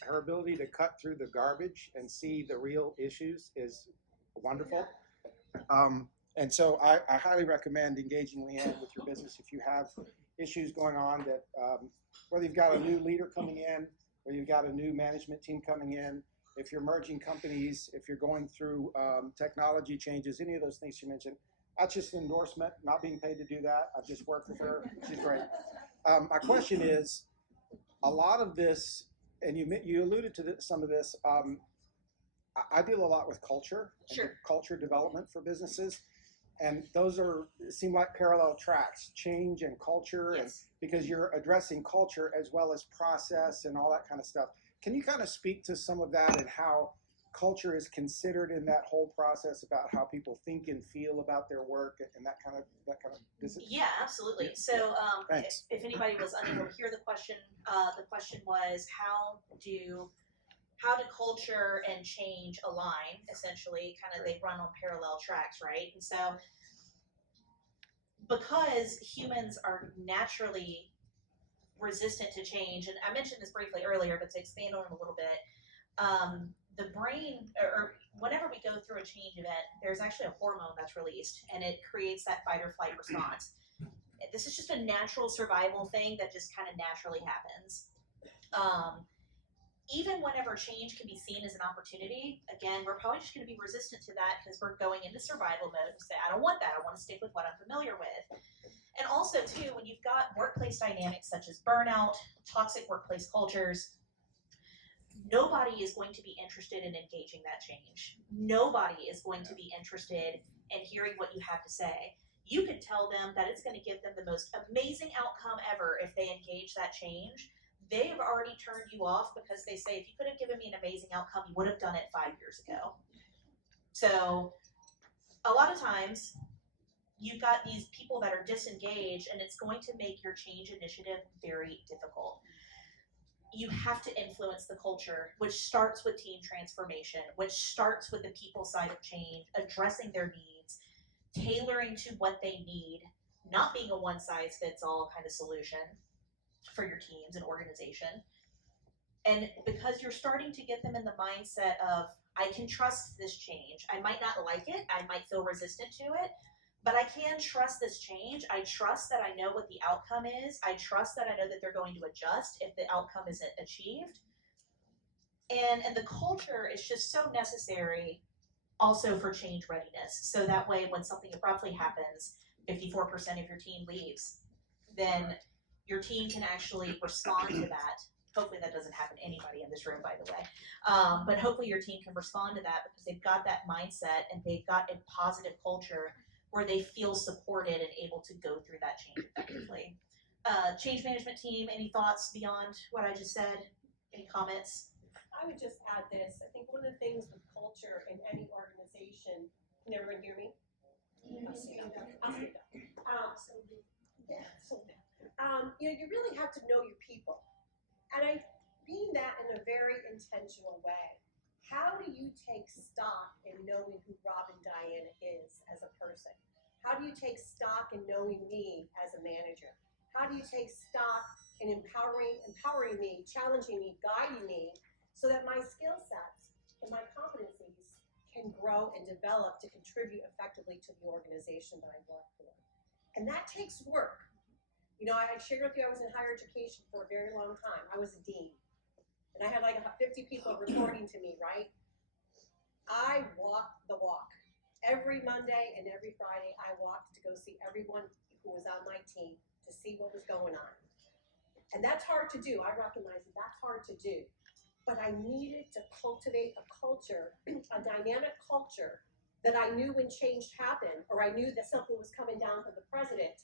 Her ability to cut through the garbage and see the real issues is wonderful. And so I highly recommend engaging LeAnn with your business if you have issues going on that whether you've got a new leader coming in or you've got a new management team coming in, if you're merging companies, if you're going through technology changes, any of those things you mentioned. That's just an endorsement, not being paid to do that. I've just worked with her. She's great. My question is, a lot of this, and you alluded to some of this, I deal a lot with culture, and culture development for businesses. And those seem like parallel tracks, change and culture, and because you're addressing culture as well as process and all that kind of stuff. Can you kind of speak to some of that and how culture is considered in that whole process about how people think and feel about their work and that kind of business? Yeah, absolutely. So if anybody was unable to hear the question was how do culture and change align? Essentially, kind of they run on parallel tracks, right? And so because humans are naturally resistant to change, and I mentioned this briefly earlier, but to expand on it a little bit, the brain, or whenever we go through a change event, there's actually a hormone that's released, and it creates that fight or flight response. This is just a natural survival thing that just kind of naturally happens. Even whenever change can be seen as an opportunity, again, we're probably just going to be resistant to that because we're going into survival mode and say, I don't want that. I want to stick with what I'm familiar with. And also, too, when you've got workplace dynamics such as burnout, toxic workplace cultures, nobody is going to be interested in engaging that change. Nobody is going to be interested in hearing what you have to say. You could tell them that it's going to give them the most amazing outcome ever if they engage that change. They have already turned you off because they say, if you could have given me an amazing outcome, you would have done it 5 years ago. So a lot of times you've got these people that are disengaged, and it's going to make your change initiative very difficult. You have to influence the culture, which starts with team transformation, which starts with the people side of change, addressing their needs, tailoring to what they need, not being a one-size-fits-all kind of solution for your teams and organization. And because you're starting to get them in the mindset of, I can trust this change. I might not like it, I might feel resistant to it, but I can trust this change. I trust that I know what the outcome is. I trust that I know that they're going to adjust if the outcome isn't achieved. And the culture is just so necessary also for change readiness. So that way, when something abruptly happens, 54% of your team leaves, then your team can actually respond to that. Hopefully that doesn't happen to anybody in this room, by the way. But hopefully your team can respond to that because they've got that mindset and they've got a positive culture where they feel supported and able to go through that change effectively. Change management team, any thoughts beyond what I just said? Any comments? I would just add this. I think one of the things with culture in any organization, can everyone hear me? I'll stand up. You really have to know your people. And I mean that in a very intentional way. How do you take stock in knowing who Robin Diana is as a person? How do you take stock in knowing me as a manager? How do you take stock in empowering me, challenging me, guiding me, so that my skill sets and my competencies can grow and develop to contribute effectively to the organization that I work for? And that takes work. You know, I shared with you I was in higher education for a very long time. I was a dean. And I had like 50 people reporting to me, right? I walked the walk. Every Monday and every Friday, I walked to go see everyone who was on my team to see what was going on. And that's hard to do. I recognize that that's hard to do. But I needed to cultivate a culture, a dynamic culture, that I knew when change happened, or I knew that something was coming down from the president,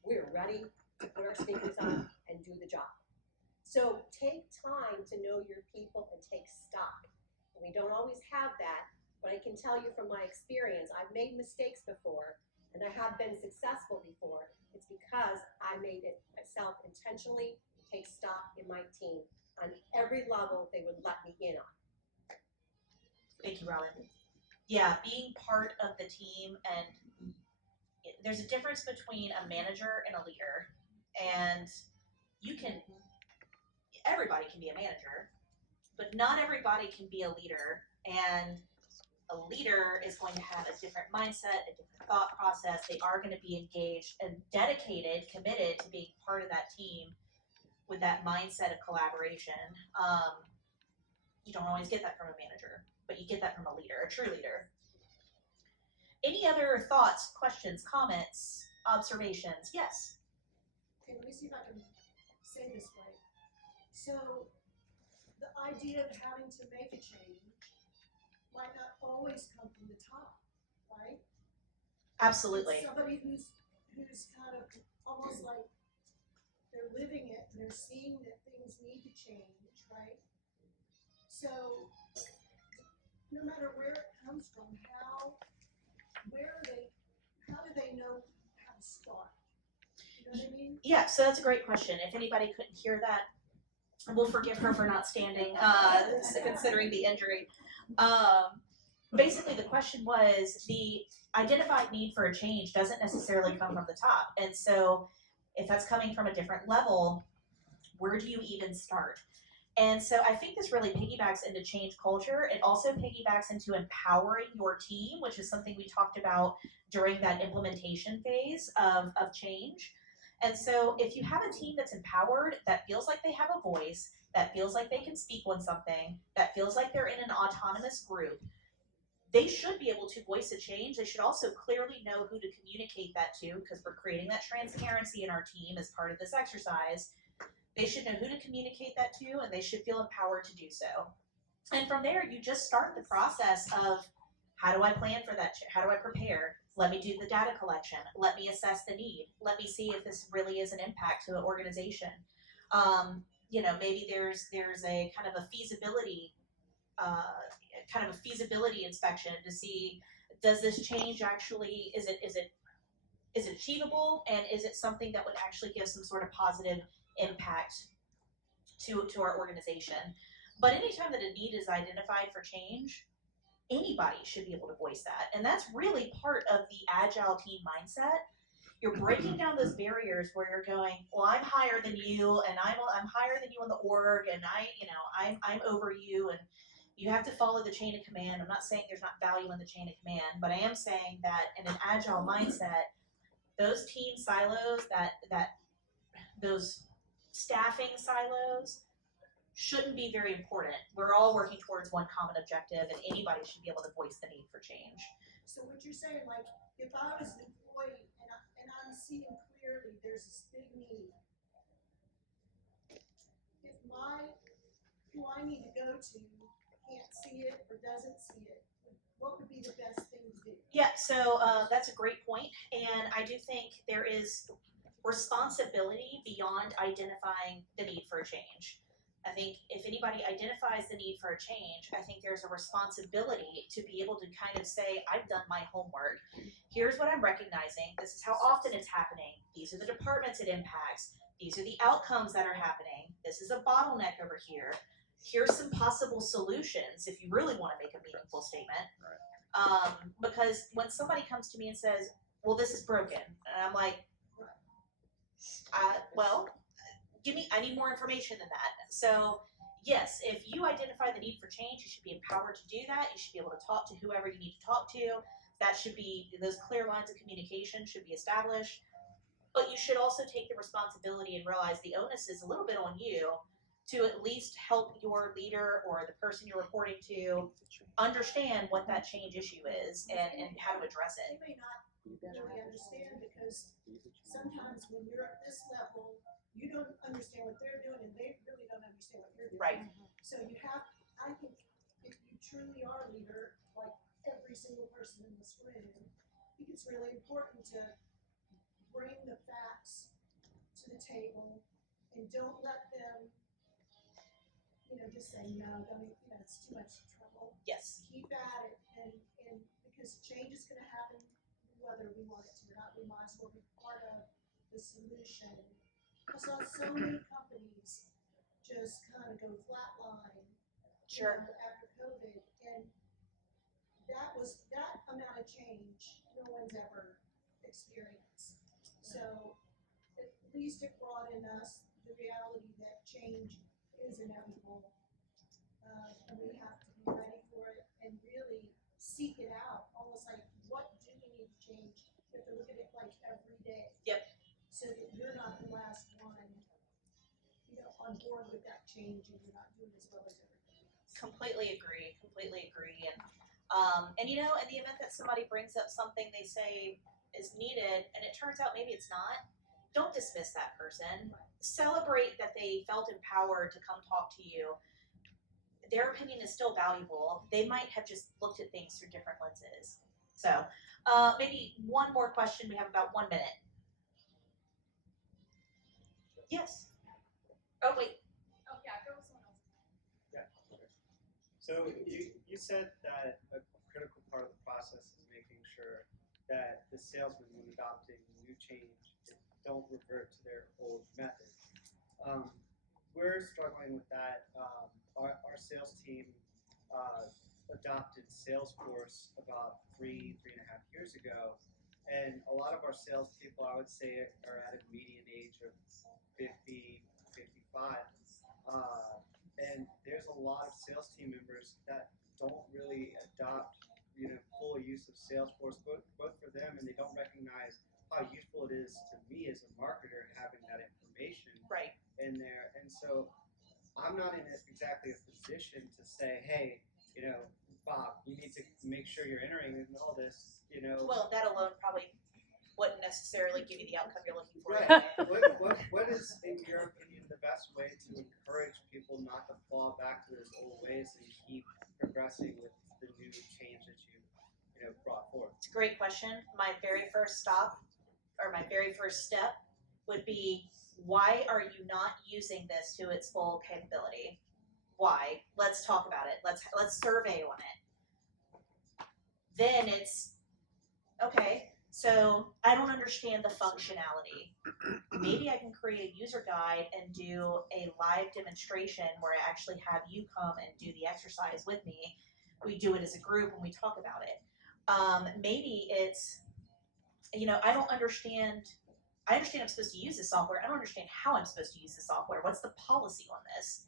we're ready to put our sneakers on and do the job. So take time to know your people and take stock. And we don't always have that, but I can tell you from my experience, I've made mistakes before, and I have been successful before. It's because I made it myself intentionally take stock in my team on every level they would let me in on. Thank you, Robin. Yeah, being part of the team, and there's a difference between a manager and a leader, and everybody can be a manager, but not everybody can be a leader, and a leader is going to have a different mindset, a different thought process. They are going to be engaged and dedicated, committed to being part of that team with that mindset of collaboration. You don't always get that from a manager, but you get that from a leader, a true leader. Any other thoughts, questions, comments, observations? Yes? Okay, let me see if I can say this right. So, the idea of having to make a change might not always come from the top, right? Absolutely. It's somebody who's kind of almost like they're living it, and they're seeing that things need to change, right? So, no matter where it comes from, how do they know how to start? You know what I mean? Yeah, so that's a great question. If anybody couldn't hear that, we'll forgive her for not standing, considering the injury. Basically, the question was the identified need for a change doesn't necessarily come from the top. And so if that's coming from a different level, where do you even start? And so I think this really piggybacks into change culture. It also piggybacks into empowering your team, which is something we talked about during that implementation phase of change. And so if you have a team that's empowered, that feels like they have a voice, that feels like they can speak on something, that feels like they're in an autonomous group, they should be able to voice a change. They should also clearly know who to communicate that to, because we're creating that transparency in our team as part of this exercise. They should know who to communicate that to, and they should feel empowered to do so. And from there, you just start the process of, how do I plan for that? How do I prepare? Let me do the data collection. Let me assess the need. Let me see if this really is an impact to the organization. Maybe there's a kind of a feasibility inspection to see, does this change actually, is it achievable, and is it something that would actually give some sort of positive impact to our organization. But anytime that a need is identified for change, anybody should be able to voice that. And that's really part of the agile team mindset. You're breaking down those barriers where you're going, well, I'm higher than you, and I'm higher than you in the org, and I'm over you, and you have to follow the chain of command. I'm not saying there's not value in the chain of command, but I am saying that in an agile mindset, those team silos, those staffing silos shouldn't be very important. We're all working towards one common objective, and anybody should be able to voice the need for change. So what you're saying, like, if I was an employee and I'm seeing clearly there's this big need, if who I need to go to can't see it or doesn't see it, what would be the best thing to do? Yeah, so that's a great point, and I do think there is responsibility beyond identifying the need for a change. I think if anybody identifies the need for a change, I think there's a responsibility to be able to kind of say, I've done my homework. Here's what I'm recognizing. This is how often it's happening. These are the departments it impacts. These are the outcomes that are happening. This is a bottleneck over here. Here's some possible solutions if you really want to make a meaningful statement. Because when somebody comes to me and says, well, this is broken, and I'm like, well, I need more information than that. So yes, if you identify the need for change, you should be empowered to do that. You should be able to talk to whoever you need to talk to. That should be, those clear lines of communication should be established. But you should also take the responsibility and realize the onus is a little bit on you to at least help your leader or the person you're reporting to understand what that change issue is and how to address it. They may not really understand, because sometimes when you're at this level, you don't understand what they're doing, and they really don't understand what you're doing. Right. So I think if you truly are a leader, like every single person in this room, I think it's really important to bring the facts to the table and don't let them, just say, no, it's too much trouble. Yes. Keep at it, and because change is gonna happen whether we want it to or not. We might as well be part of the solution. I saw so many companies just kind of go flatline after COVID, and that amount of change no one's ever experienced. So at least it brought in us the reality that change is inevitable, and we have to be ready for it and really seek it out. Almost like, what do we need to change? You have to look at it like every day. Yep. So that you're not the last one, on board with that change, and you're not doing as well as everybody else. Completely agree. And in the event that somebody brings up something they say is needed and it turns out maybe it's not, don't dismiss that person. Celebrate that they felt empowered to come talk to you. Their opinion is still valuable. They might have just looked at things through different lenses. So maybe one more question. We have about 1 minute. Yes. Oh, wait. Oh, yeah, go with someone else. Yeah. Okay. So you said that a critical part of the process is making sure that the salesmen, when adopting new change, don't revert to their old method. We're struggling with that. Our sales team adopted Salesforce about 3.5 years ago, and a lot of our salespeople, I would say, are at a median age of 50, 55. And there's a lot of sales team members that don't really adopt, full use of Salesforce, both for them, and they don't recognize how useful it is to me as a marketer having that information Right. in there. And so I'm not in exactly a position to say, hey, Bob, you need to make sure you're entering in all this, Well, that alone probably wouldn't necessarily give you the outcome you're looking for. Right. What is, in your opinion, the best way to encourage people not to fall back to those old ways and keep progressing with the new change that you brought forth? It's a great question. My very first stop, or my very first step, would be, why are you not using this to its full capability? Why? Let's talk about it. Let's survey on it. Then it's, okay, so I don't understand the functionality. Maybe I can create a user guide and do a live demonstration where I actually have you come and do the exercise with me. We do it as a group and we talk about it. Maybe it's, I don't understand. I understand I'm supposed to use this software. I don't understand how I'm supposed to use the software. What's the policy on this?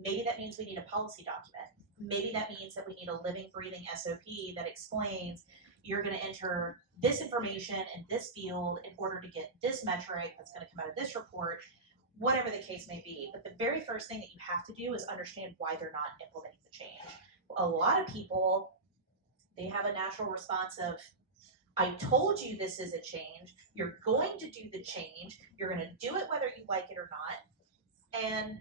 Maybe that means we need a policy document. Maybe that means that we need a living, breathing SOP that explains you're going to enter this information in this field in order to get this metric that's going to come out of this report, whatever the case may be. But the very first thing that you have to do is understand why they're not implementing the change. A lot of people, they have a natural response of, I told you this is a change. You're going to do the change. You're going to do it whether you like it or not. And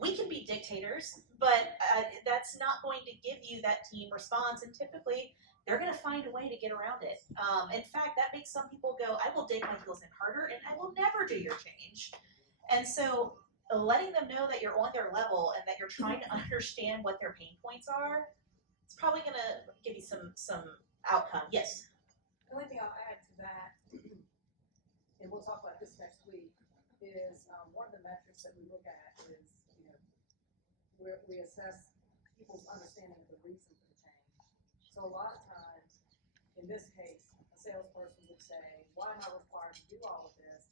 we can be dictators, but that's not going to give you that team response. And typically, they're going to find a way to get around it. In fact, that makes some people go, I will dig my heels in harder and I will never do your change. And so letting them know that you're on their level and that you're trying to understand what their pain points are, it's probably going to give you some outcome. Yes? The only thing I'll add to that, and we'll talk about this next week, is one of the metrics that we look at is, where we assess people's understanding of the reason for the change. So a lot of times, in this case, a salesperson would say, why am I required to do all of this?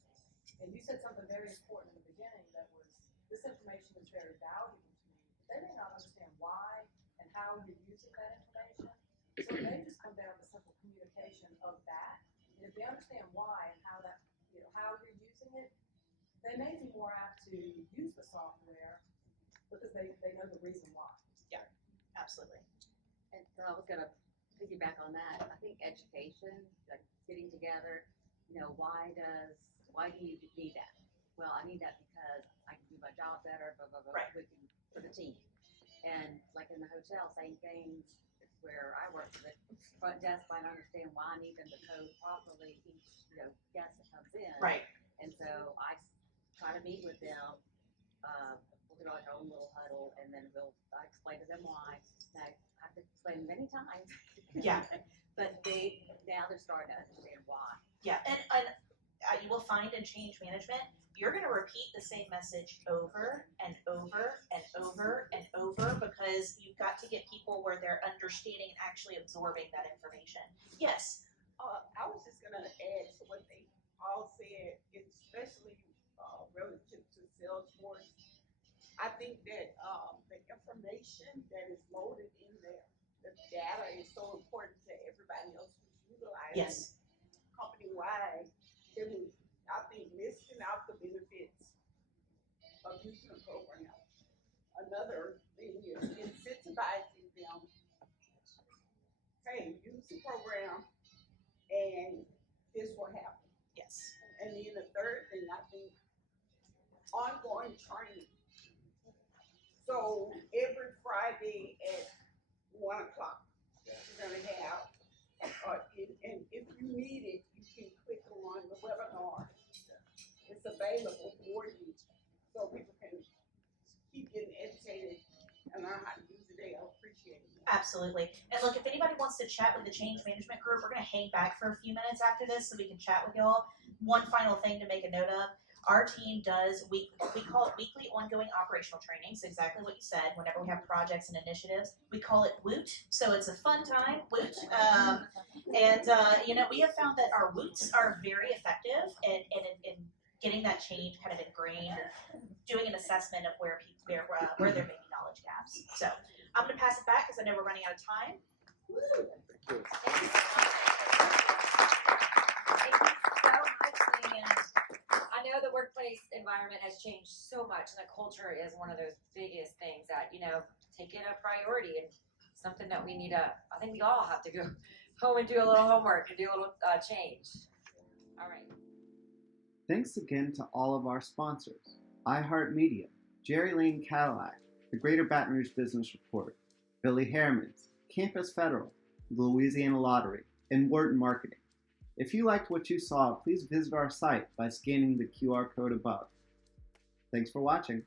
And you said something very important in the beginning that was, this information is very valuable to me. They may not understand why and how you're using that information. So it may just come down to simple communication of that. And if they understand why and how that, how you're using it, they may be more apt to use the software because they know the reason why. Yeah, absolutely. And so I was going to piggyback on that. I think education, like getting together, why do you need that? Well, I need that because I can do my job better, blah, blah, blah, right. for the team. And like in the hotel, same thing. It's where I work with the front desk might understand why I need them to code properly each guest that comes in. Right. And so I try to meet with them. We'll do like our own little huddle, and then I explain to them why. And I have to explain many times. Yeah. But now they're starting to understand why. Yeah, and you will find in change management, you're going to repeat the same message over and over and over and over because you've got to get people where they're understanding and actually absorbing that information. Yes. I was just gonna add to what they all said, especially relative to Salesforce. I think that the information that is loaded in there, the data is so important to everybody else who's utilizing Yes. company-wide. It was, I think, listing out the benefits of using a program. Another thing is incentivizing them. Hey, use the program and this will happen. Yes. And then the third thing, I think, ongoing training. So every Friday at 1 o'clock, we're gonna have, and if you need it, you can click on the webinar. It's available for you, so people can keep getting educated and learn how to use it. They appreciate it. Absolutely. And look, if anybody wants to chat with the change management group, we're going to hang back for a few minutes after this so we can chat with y'all. One final thing to make a note of. Our team does, we call it weekly ongoing operational training. So exactly what you said, whenever we have projects and initiatives, we call it WOOT. So it's a fun time, WOOT. We have found that our WOOTs are very effective in getting that change kind of ingrained, and doing an assessment of where there may be knowledge gaps. So I'm going to pass it back because I know we're running out of time. Thank you so much, LeAnn. I know the workplace environment has changed so much, and the culture is one of those biggest things that, take it a priority and something that we need to, I think we all have to go home and do a little homework and do a little change. All right. Thanks again to all of our sponsors: iHeartMedia, Jerry Lane Cadillac, the Greater Baton Rouge Business Report, Billy Harriman's, Campus Federal, the Louisiana Lottery, and Wharton Marketing. If you liked what you saw, please visit our site by scanning the QR code above. Thanks for watching.